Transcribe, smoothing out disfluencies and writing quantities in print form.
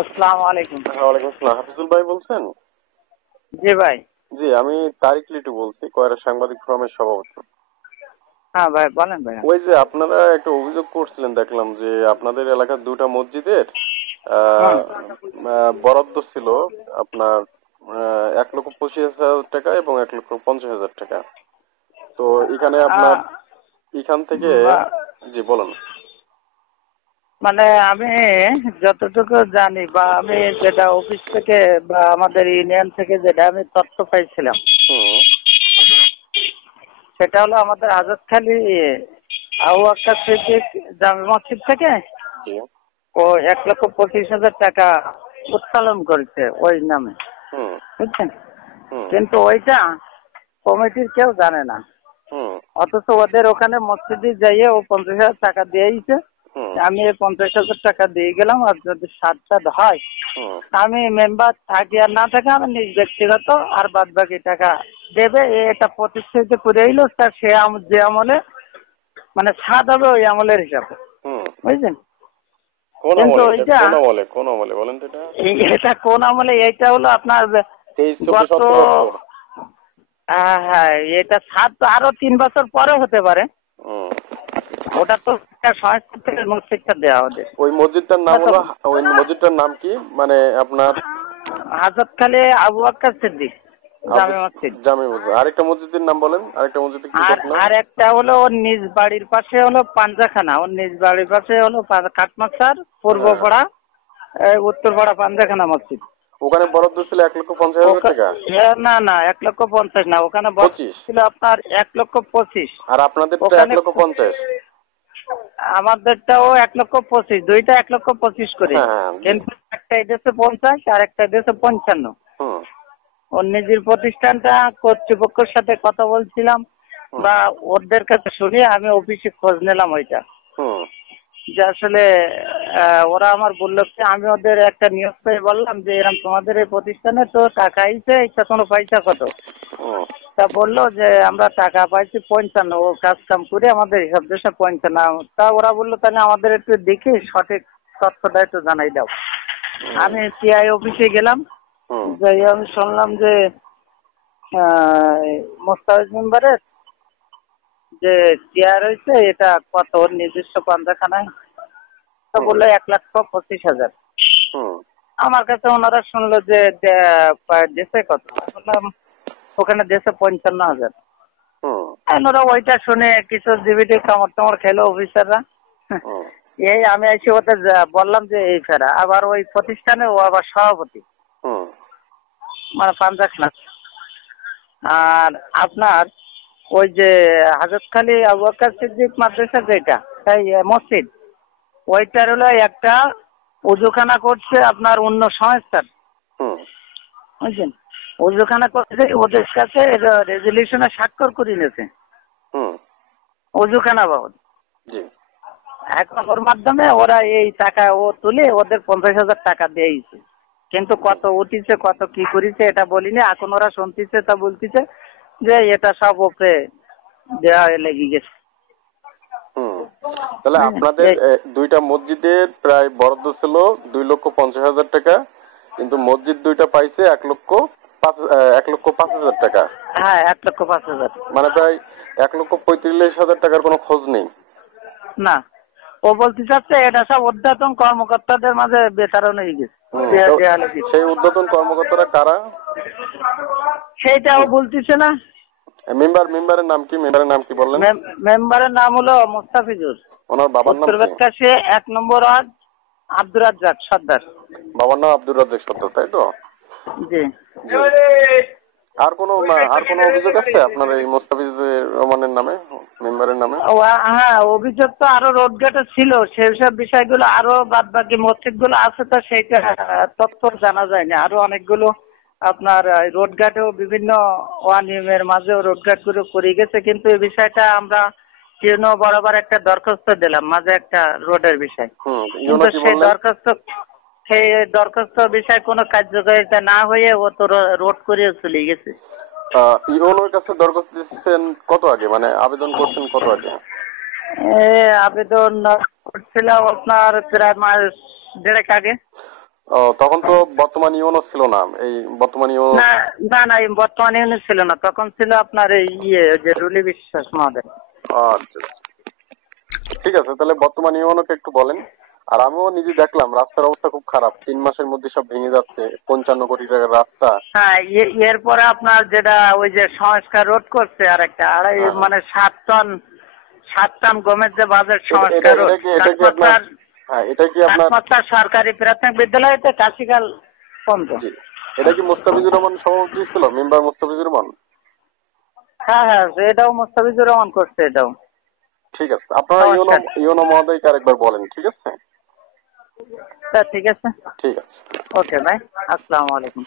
আসসালামু আলাইকুম। ওয়ালাইকুম আসসালাম। হাফিজুল ভাই বলছেন? জি ভাই। জি, আমি তারিক লিটু বলছি, কয়রা সাংবাদিক ফোরামের সভাপতি। হ্যাঁ ভাই, বলেন ভাই। ওই যে আপনারা একটা অভিযোগ করছিলেন, দেখলাম যে আপনাদের এলাকার দুটা মসজিদের হুম। আহ, বরাদ্দ ছিল আপনার 1,25,000 টাকা এবং 1,50,000 টাকা। তো এখানে আপনার আহ, এখান থেকে, বা- জি বলেন। মানে আমি যতটুকু জানি বা আমি যেটা অফিস থেকে বা আমাদের ইউনিয়ন থেকে যেটা আমি তথ্য পাইছিলাম, হুম। সেটা হলো আমাদের হাজতখালী আবু বকর সিদ্দিক জামে মসজিদ থেকে জি। ও 1,25,000 টাকা উত্তোলন করেছে ওই নামে, হুম। বুঝছেন? হুম। কিন্তু ওইটা কমিটির কেউ জানে না, হুম। অথচ ওদের ওখানে মসজিদে যাইয়ে ও 50,000 টাকা দিয়েছে। হুম। আমি এই 50,000 টাকা দিয়ে গেলাম, আর যদি সাতটা হয় হুম। আমি মেম্বার থাকি আর না থাকি আমার নিজ ব্যক্তিগত, আর বাদ বাকি টাকা দেবে এটা প্রতিশ্রুতি করে এলো। তার সে যে আমলে মানে সাত হবে ওই আমলের হিসাবে, হুম। বুঝলেন? কোন কিন্তু আমলে এটা? ওইটা কোন আমলে বলেন তো এটা? এটা কোন আমলে? এইটা হলো আপনার 23, 24, গত 17, 18। হ্যাঁ, এটা সাত আরো 3 বছর পরে হতে পারে। হুম। ওটা তো একটা সংস্থা থেকে মসজিদটা দেওয়া ওদের। ওই মসজিদটার নাম হলো, ওই মসজিদটার নাম কি মানে আপনার? হাজতখালী আবু বকর সিদ্দিক আবু জামে মসজিদ। জামি মসজিদ। আরেকটা মসজিদের নাম বলেন, আরেকটা মসজিদের কি আর নাম? আর একটা হলো ওর নিজ বাড়ির পাশে হলো পাঞ্জাখানা, ওর নিজ বাড়ির পাশে হলো কাটমাস্টার হ্যাঁ, পূর্বপাড়া উত্তরপাড়া পাঞ্জাখানা মসজিদ। ওখানে বরাদ্দ ছিল 1,50,000 টাকা। না না, 1,50,000 না, ওখানে বরাদ্দ 25। ছিল আপনার 1,25,000। আর আপনাদেরটা ওখানে 1,50,000। আমাদেরটাও 1,25,000, দুইটা 1,25,000 করে। হ্যাঁ, হ্যাঁ, জি। কিন্তু একটা এদেশে 50 আর একটা এদেশে 55। হুম। ওর নিজের প্রতিষ্ঠানটা কর্তৃপক্ষের সাথে কথা বলছিলাম হুম। বা ওদের কাছে শুনে আমি অফিসে খোঁজ নিলাম ওইটা, হুম। যে আসলে ওরা আমার বললো কি, আমি ওদের একটা নিয়োগ পেয়ে বললাম যে এরকম তোমাদের এই প্রতিষ্ঠানে তো টাকা আইছে, এটা কোনো পয়সা কত? হুম। তা বললো যে আমরা টাকা পাইছি 55, ও কাজ কাম করে আমাদের হিসাব দেশে 55। তা ওরা বললো তাহলে আমাদের একটু দেখে সঠিক তথ্যটা একটু জানাই দাও। হুম। আমি সিআই অফিসে গেলাম, হুম। যাই আমি শুনলাম যে মোস্তাফিজ মেম্বারের যে চেয়ার হয়েছে এটা কত, ওর নিজস্ব পাঞ্জাখানায়। তো হুম। বললো 1,25,000। হুম। আমার কাছে ওনারা শুনলো যে দেশে কত, বললাম ওখানে দেশে 55,000। হুম। ওরা ওইটা শুনে কিছু জিবিটি কামড় টামড় খেলো অফিসাররা। হুম। এই আমি এসে ওদের বললাম যে এই ফেরা, আবার ওই প্রতিষ্ঠানে ও আবার সভাপতি, হুম। মানে পাঞ্জাখানা। আর আপনার ওই যে হাজতখালী আবু বকর সিদ্দিক মাদ্রাসা যেটা, তাই মসজিদ, ওইটার হলো একটা উজুখানা করছে আপনার অন্য সংস্থার, হুম। বুঝছেন? উজুখানা করছে ওদের কাছে রেজলিউশনে স্বাক্ষর করে নিয়েছে হুম। উজুখানা বাবদ। জি। এখন ওর মাধ্যমে ওরা এই টাকা ও তুলে ওদের 50,000 টাকা দিয়েছে। কিন্তু কত উঠিছে কত কি করেছে এটা বলিনি। এখন ওরা শুনতেছে তা বলতেছে যে এটা সব ওপরে দেওয়া লেগে গেছে। হুম। তাহলে আপনাদের এই দুইটা মসজিদের প্রায় বরাদ্দ ছিল 2,50,000 টাকা, কিন্তু মসজিদ দুইটা পাইছে 1,05,000 টাকা। হ্যাঁ, 1,05,000। মানে প্রায় 1,45,000 টাকার কোনো খোঁজ নেই। না, ও বলতে চাচ্ছে এটা সব ঊর্ধ্বতন কর্মকর্তাদের মাঝে বিতরণ হয়ে গেছে, হুম। তো দেওয়া লেগেছে। সেই ঊর্ধ্বতন কর্মকর্তারা কারা? সেইটাও বলতেছে না। মেম্বারের নাম কি? বললেন? মেম্বারের নাম হলো মোস্তাফিজুর, ওনার বাবার নাম উত্তর কি? বেদকাশি 1 নম্বর ওয়ার্ড, আব্দুর রাজ্জাক সর্দার। বাবার নাম আব্দুর রাজ্জাক সর্দার, তাই তো? জি। জি। আর কোনো অভিযোগ আছে আপনার এই মোস্তাফিজুর রহমানের নামে, মেম্বারের নামে? হ্যাঁ, অভিযোগ তো আরো রোডঘাটে ছিল, সেই সব বিষয়গুলো আরো বাদ বাকি মসজিদ গুলো আছে, তো সেইটা তথ্য জানা যায়নি। আরো অনেকগুলো আপনার রোডঘাটেও বিভিন্ন অনিয়মের মাঝেও রোডঘাট গুলো করে গেছে, কিন্তু এই বিষয়টা আমরা ইউনো বরাবর একটা দরখাস্ত দিলাম মাঝে একটা রোডের বিষয়, হুম। ইউনো কিন্তু কি বললেন? সেই দরখাস্ত বিষয় কোনো কার্যকারিতা না হয়ে ও তো রোড করে চলে গেছে। ইউনোর কাছে দরখাস্ত দিচ্ছেন কত আগে, মানে আবেদন করছেন কত আগে? আবেদন করছিলাম আপনার প্রায় মাস দেড়েক আগে। তখন তো বর্তমান ইউনো ছিল না, এই বর্তমান ইউনো। না না না, এই বর্তমানে ইউনিট ছিল না, তখন ছিল আপনার এই যে রুলি বিশ্বাস মহোদয়। আচ্ছা, ঠিক আছে, তাহলে বর্তমান ইউনোকে একটু বলেন। আর আমিও নিজে দেখলাম রাস্তার অবস্থা খুব খারাপ, 3 মাসের মধ্যে সব ভেঙে যাচ্ছে, 55 কোটি টাকার রাস্তা। হ্যাঁ, এরপরে আপনার যেটা ওই যে সংস্কার রোড করছে আর একটা মানে 7 টন গমের যে বাজার সংস্কার রোড, এটা কি আপনার সরকারি প্রাথমিক বিদ্যালয়তে কাশিকাল পর্যন্ত। এটা কি মুস্তাফিজুর রহমান সভাপতি ছিল, মেম্বার মুস্তাফিজুর রহমান? হ্যাঁ হ্যাঁ, এটাও মুস্তাফিজুর রহমান করছে এটাও। ঠিক আছে, আপনারা ইউনো মহোদয়কে আরেকবার বলেন, ঠিক আছে? ঠিক আছে, ঠিক আছে। ওকে ভাই, আসসালামু আলাইকুম।